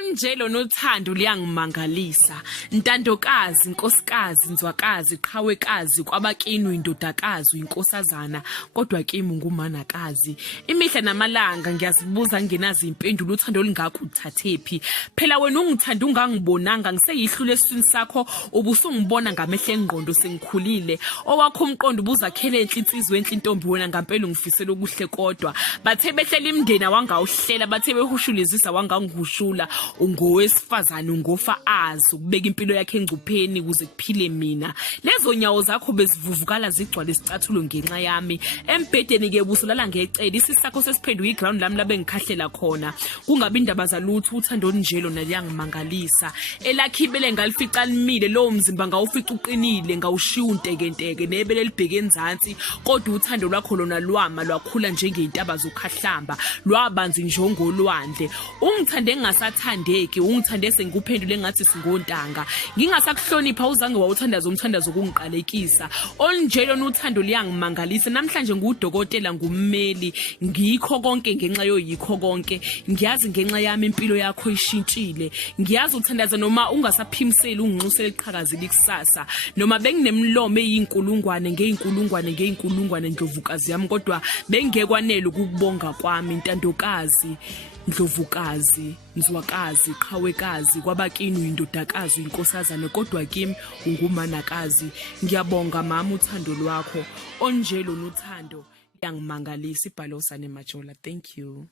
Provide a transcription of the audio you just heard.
Onjelo nothando liyangimangalisa. Ntandokazi, inkosikazi, nzwakazi, qhawekazi, kwabakini indodakazi, inkosazana, kodwa kimi ngumanakazi. Imihla namalanga ngiyazibuza ngenazi impendulo uthando lingakho uthathephi. Phela wena ungithanda ungangibonanga ngiseyihlule esiswini sakho ubusungibona ngamehla engqondo sengikhulile. Owakho umqondo ubuzakhele enhlinsizwe enhlintombi wena ngampela ungifisela okuhle kodwa. Bathe behlela imndeni wangawuhlela bathe behushulizisa wangangihushula. Ungowesifazane ungofa azi ukubeka impilo yakhe engcupheni ukuze kuphile mina. Lezo nyawo zakho bezivuvukala zigcwala isicathulo ngenxa yami. Embhedeni ke busolala ngecela isisakho sesiphendu iground lami labe ngikhahlela khona. Kungabi indaba zalutho uthando onjelo naliyangimangalisa. Elakhibele ngalifica limile lo mzimba ngawufica uqinile ngawushiya untekenteke nebele libheke enzansi kodwa uthando lwakho lona lwama lwakhula njengezintaba zokhahlamba lwabanzi njengolwandle. Ungithande ngingasathandeki ungithande sengikuphendule ngathi singontanga ngingasakuhlonipha uzange wawuthandaza umthandazo kungiqalekisa. Onjelo nothando liyangimangalisa namhlanje ngudokotela ngummeli ngikho konke ngenxa yoyikho konke ngiyazi ngenxa yami impilo yakho ishintshile ngiyazi uthandaza noma ungasaphimiseli unginxusele iqhakazile ikusasa noma benginemlomo eyinkulungwane ngeinkulungwane ndlovukazi yami kodwa bengekwanele ukubonga kwami ntandokazi ndlovukazi nzwakazi qhawekazi kwabakini indodakazi inkosazana kodwa kimi ungumanakazi. Ngiyabonga mama uthando lwakho onjelo nothando liyangimangalisa. Ibhalosane Majola. Thank you.